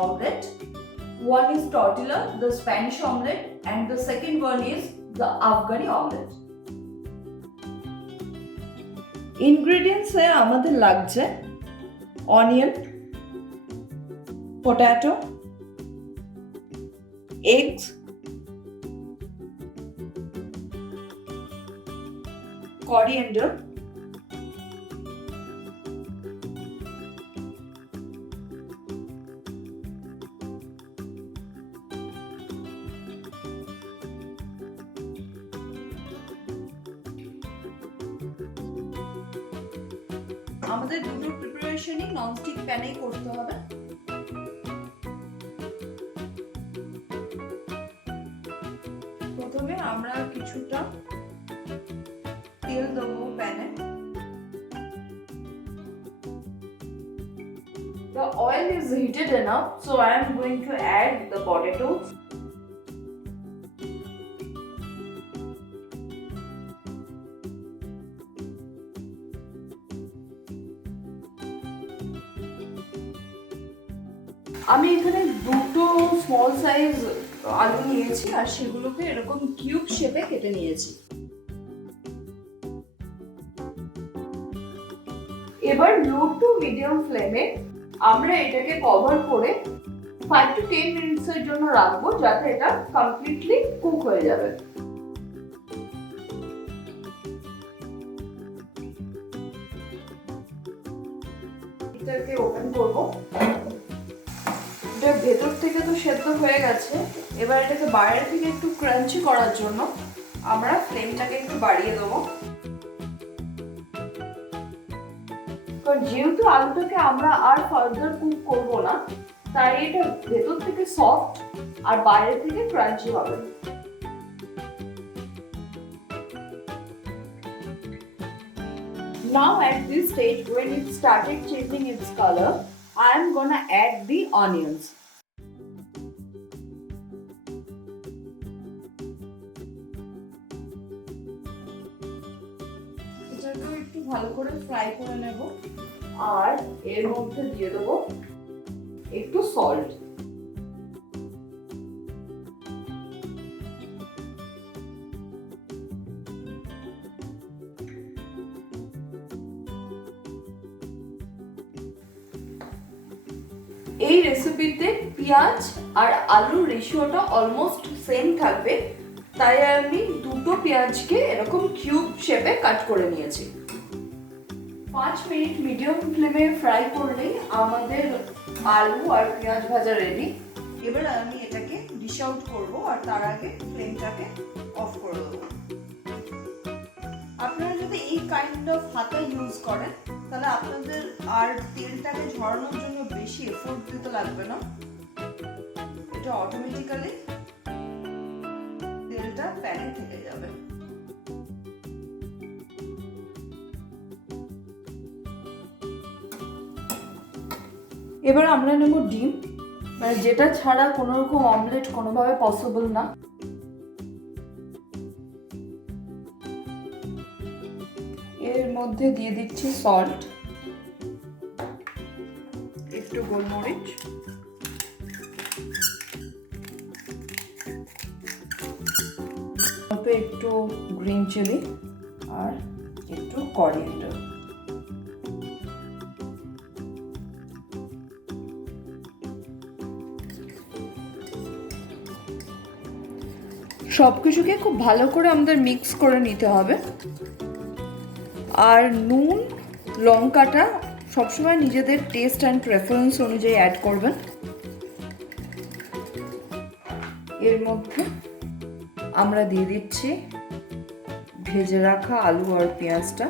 omelette. One is tortilla, the Spanish omelette, and the second one is the Afghani omelette. Ingredients এ আমাদের লাগছে onion, potato, eggs, coriander, আমাদের দুটো প্রিপারেশনই nonstick প্যানেই করতে হবে। প্রথমে আমরা কিছুটা তেল দেবো প্যানে। The oil is heated enough, so I am going to add the potatoes. আমি এখানে দুটো স্মল সাইজ আলু নিয়েছি আর সেগুলোকে এরকম কিউব শেপে কেটে নিয়েছি। এবার লো টু মিডিয়াম ফ্লেমে আমরা এটাকে কভার করে 5 to 10 মিনিটস এর জন্য রাখবো, যাতে এটা কমপ্লিটলি কুক হয়ে যাবে। এটাকে ওপেন করব। এটা ভেতর থেকে তো সেদ্ধ হয়ে গেছে, এবার এটাকে বাইরে থেকে একটু ক্রাঞ্চি করার জন্য আমরা ফ্লেমটাকে একটু বাড়িয়ে দেবো। কারণ যেহেতু আলুটাকে আমরা আর ফার্দার কুক করব না, তাই এটা ভেতর থেকে সফট আর বাইরে থেকে ক্রাঞ্চি হবে। Now at this stage, when it started changing its color, I am gonna add the onions. এটাকে একটু ভালো করে ফ্রাই করে নেব আর এর মধ্যে দিয়ে দেব একটু সল্ট। এই রেসিপিতে পেঁয়াজ আর আলুর রেশিওটা অলমোস্ট সেম থাকবে, তাই আমি দুটো পেঁয়াজকে এরকম কিউব শেপে কাট করে নিয়েছি। 5 মিনিট মিডিয়াম ফ্লেমে ফ্রাই করলেই আমাদের আলু আর পেঁয়াজ ভাজা রেডি। এবার আমি এটাকে ডিশ আউট করবো আর তার আগে ফ্লেমটাকে অফ করে দেবো। আপনারা যদি এই কাইন্ড অফ হাতা ইউজ করেন তাহলে আপনাদের আর তেলটাকে ঝরানোর জন্য বেশি এফোর্ট দিতে লাগবে না, এটা অটোমেটিক্যালি তেলটা প্যানে থেকে যাবে। এবার আমরা নেব ডিম, মানে যেটা ছাড়া কোনো রকম অমলেট কোনোভাবে পসিবল না। এর মধ্যে দিয়ে দিচ্ছি সল্ট, একটু গোলমরিচ, অল্প একটু গ্রিন চিলি আর একটু করিয়েন্ডার। সবকিছুকে খুব ভালো করে আমাদের মিক্স করে নিতে হবে। আর নুন লঙ্কাটা সবসময় নিজেদের টেস্ট অ্যান্ড প্রেফারেন্স অনুযায়ী অ্যাড করবেন। এর মধ্যে আমরা দিয়ে দিচ্ছি ভেজে রাখা আলু আর পেঁয়াজটা।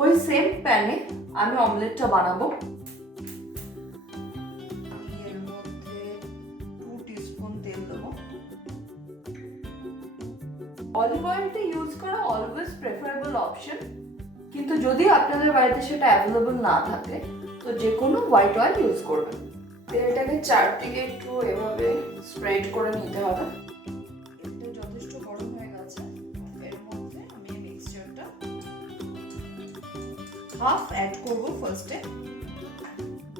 ওই সেম প্যানে আমি অমলেটটা বানাবো। এর মধ্যে 2 টিস্পুন তেল দেবো। অলিভ অয়েলটা ইউজ করা অলওয়েজ প্রেফারেবল অপশন, কিন্তু যদি আপনাদের বাড়িতে সেটা অ্যাভেলেবল না থাকে তো যে কোনো হোয়াইট অয়েল ইউজ করবেন। তেলটাকে চারদিকে একটু এভাবে স্প্রেড করে নিতে হবে। এটা যথেষ্ট গরম হয়ে গেছে, এর মধ্যে আমি মিক্সচারটা হাফ অ্যাড করব ফার্স্টে,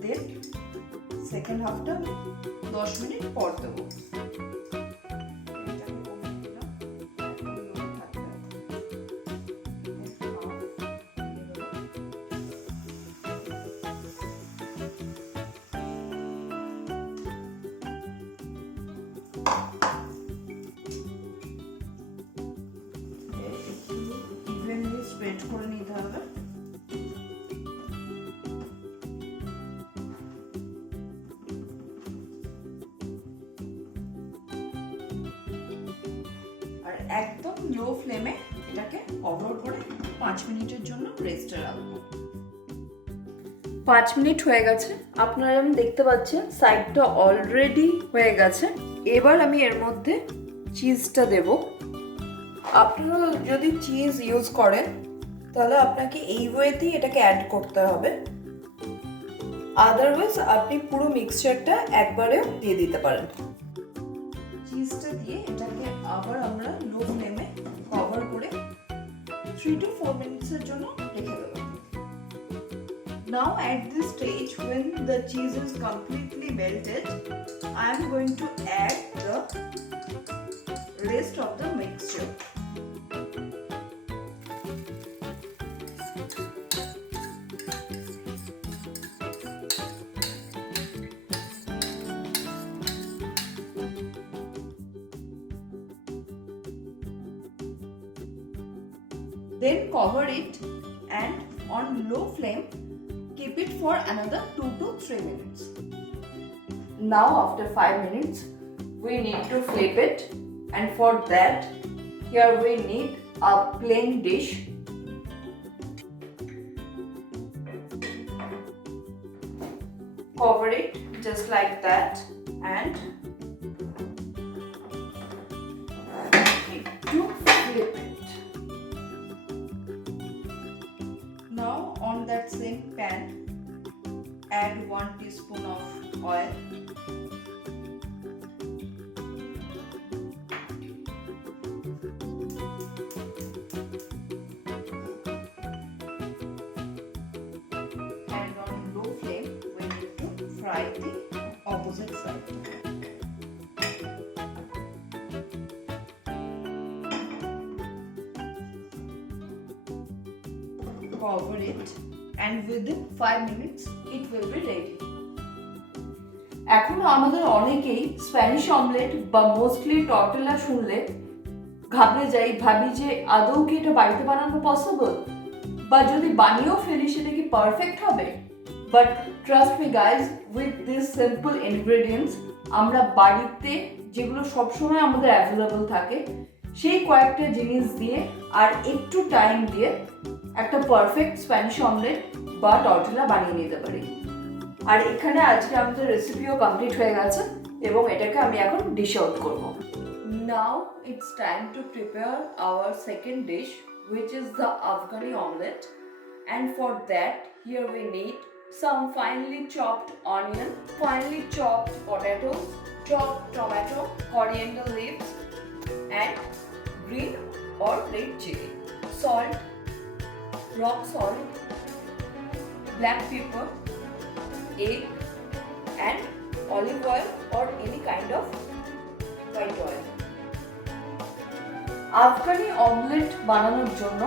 দেন সেকেন্ড হাফটা 10 মিনিট পর দেবো। ইভেনলি স্প্রেড করে নিতে হবে। আর একদম লো ফ্লেমে এটাকে কভার করে 5 মিনিটের জন্য রেস্টে রাখবো। 5 মিনিট হয়ে গেছে, আপনারা যেমন দেখতে পাচ্ছেন সাইডটা অলরেডি হয়ে গেছে। এবার আমি এর মধ্যে চিজটা দেব। আপনারা যদি চিজ ইউজ করেন তাহলে আপনাকে এই ওয়েতেই এটাকে অ্যাড করতে হবে, আদারওয়াইজ আপনি পুরো মিক্সচারটা একবারেও দিয়ে দিতে পারেন। চিজটা দিয়ে এটাকে আবার আমরা লো ফ্লেমে কভার করে 3 to 4 মিনিটসের জন্য রেখে দেব। Now at this stage, when the cheese is completely melted, I am going to add the rest of the mixture. Then cover it and on low flame keep it for another 2 to 3 minutes. Now after 5 minutes we need to flip it, and for that here we need a plain dish. Cover it just like that and need to flip it. Now on that same pan add 1 teaspoon of oil, and on low flame we need to fry the opposite side. Cover it and within 5 minutes it will be ready. এখন আমাদের অনেকেই Spanish omelette বা mostly টর্টেলা শুনলে ঘাবড়ে যাই, ভাবি যে আদৌ কি এটা বাড়িতে বানানো পসিবল, বা যদি বানিয়েও ফেলি সেটা কি পারফেক্ট হবে। But trust me guys, with this simple ingredients আমরা বাড়িতে যেগুলো সবসময় আমাদের অ্যাভেলেবল থাকে সেই কয়েকটা জিনিস দিয়ে আর একটু টাইম দিয়ে একটা পারফেক্ট স্প্যানিশ অমলেট বা টর্টিলা বানিয়ে নিতে পারি। আর এখানে আজকে আমাদের রেসিপিও কমপ্লিট হয়ে গেছে এবং এটাকে আমি এখন ডিশ আউট করব। Now it's time to prepare our second dish, which is the Afghani omelette, and for that here we need some finely chopped onion, finely chopped potatoes, chopped tomato, coriander leaves and green or red chili, salt, rock salt, black pepper, egg and olive oil or any kind of white oil. Afghani omelette বানানোর জন্য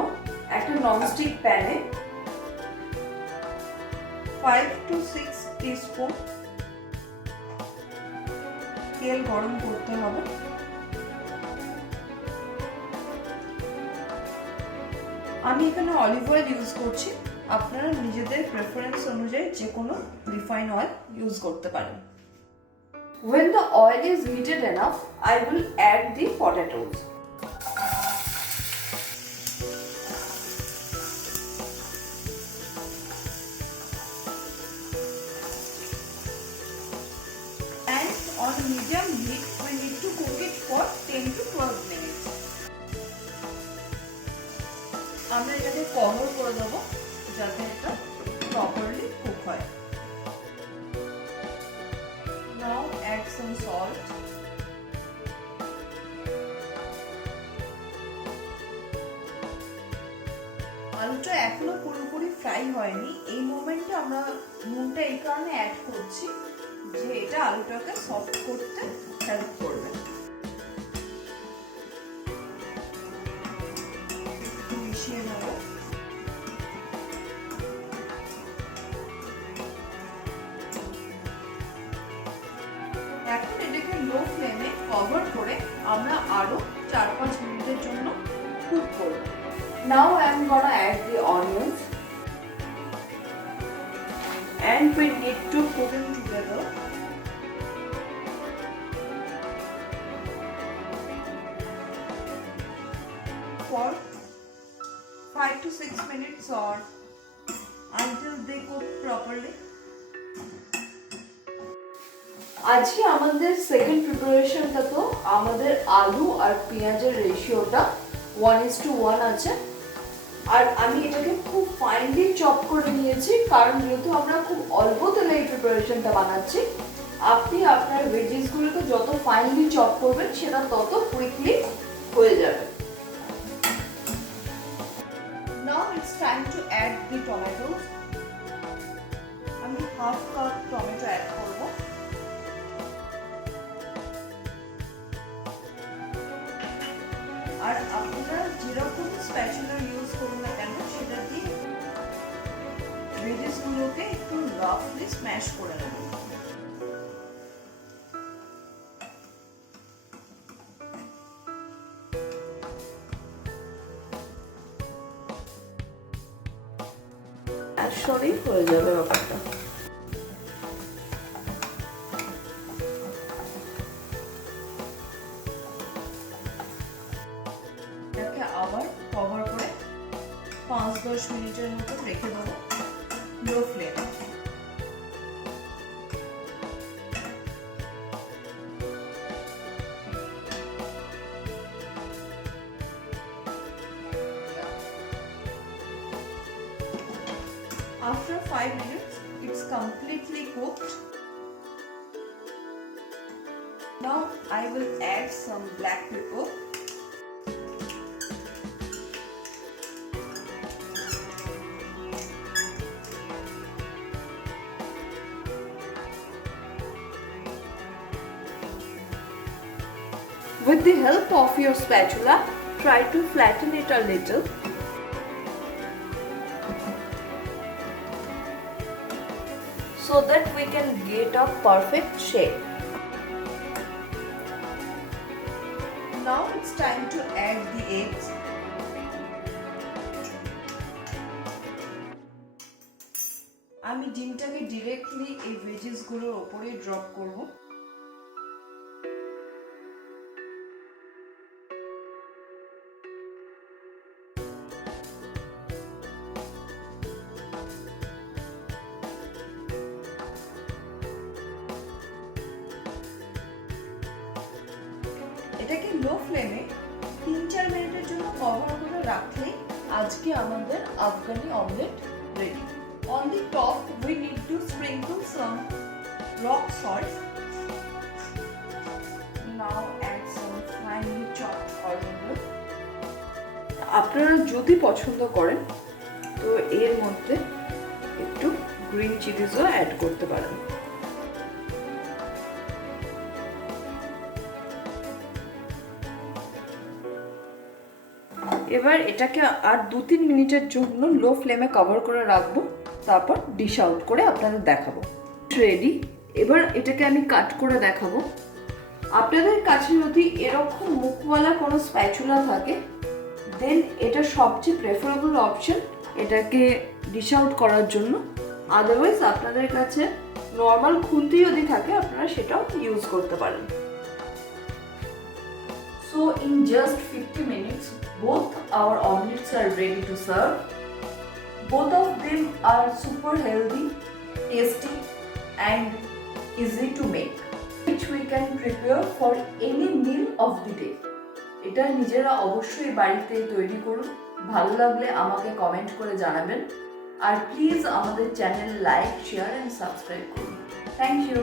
একটা nonstick প্যানে 5 to 6 teaspoon তেল গরম করতে হবে। আমি এখানে অলিভ অয়েল ইউজ করছি, আপনারা নিজেদের প্রেফারেন্স অনুযায়ী যে কোনো রিফাইন অয়েল ইউজ করতে পারেন। When the oil is heated enough, I will add the potatoes. And on medium heat, we need to cook it for 10 to 12 minutes. আমরা এটাকে কভার করে দেবো যাতে এটা প্রপারলি কুক হয়। Now add some salt. আলুটা এখনো পুরোপুরি ফ্রাই হয়নি, এই মোমেন্টে আমরা নুনটা এই কারণে অ্যাড করছি যে এটা আলুটাকে সফট করতে হেল্প করবে। মিশিয়ে নেব। এখন এটাকে লো ফ্লেমে কভার করে আমরা আরো 4-5 মিনিটের জন্য কুক করব। Now I am gonna add the onions and we need to put them together. For 5 to 6 minutes or until they cook properly. আজকে আমাদের সেকেন্ড প্রিপারেশনটা তো আমাদের আলু আর পেঁয়াজের রেশিওটা 1:1 আছে, আর আমি এটাকে খুব ফাইনলি চপ করে নিয়েছি কারণ যেহেতু আমরা খুব অল্প তেলে এই প্রিপারেশনটা বানাচ্ছি। আপনি আপনার ভেজিসগুলোকে যত ফাইনলি চপ করবেন সেটা তত কুইকলি হয়ে যাবে। Now it's time to add the tomatoes. আমি হাফ কাপ টমেটো অ্যাড করব। আর আপনারা যেরকম স্প্যাচুলা ইউজ করুন না কেন সেটা দিয়ে ভেজিসগুলোকে একটু রাফলি স্ম্যাশ করে নেবেন। সরি হয়ে যাবে ব্যাপারটা। এটাকে আবার কভার করে 5-10 মিনিটের মতো রেখে দেবো লো ফ্লেমে। After 5 minutes, it's completely cooked. Now I will add some black pepper. With the help of your spatula, try to flatten it a little. So that we can get a perfect shape. Now it's time to add the eggs. আমি ডিমটাকে directly এই ভেজিসগুলোর উপরে drop করব। এটাকে লো ফ্লেমে 3-4 মিনিটের জন্য cover করে রাখলেই আজকে আমাদের Afghani omelette ready. On the top we need to sprinkle some rock salt. Now add some finely chopped coriander. আপনারা যদি পছন্দ করেন তো এর মধ্যে একটু গ্রিন চিলিজও অ্যাড করতে পারেন। এবার এটাকে আর 2-3 মিনিটের জন্য লো ফ্লেমে কভার করে রাখবো, তারপর ডিশ আউট করে আপনাদের দেখাবো। রেডি। এবার এটাকে আমি কাট করে দেখাবো। আপনাদের কাছে যদি এরকম মুখওয়ালা কোনো স্প্যাচুলা থাকে দেন এটা সবচেয়ে প্রেফারেবল অপশন এটাকে ডিশ আউট করার জন্য। আদারওয়াইজ আপনাদের কাছে নর্মাল খুন্তি যদি থাকে আপনারা সেটাও ইউজ করতে পারেন। So in just 50 minutes both our omelets are ready to serve. Both of them are super healthy, tasty and easy to make, which we can prepare for any meal of the day. এটা নিজেরা অবশ্যই বাড়িতে তৈরি করুন। ভালো লাগলে আমাকে comment করে জানাবেন। আর প্লিজ আমাদের channel like, share and subscribe করুন। Thank you.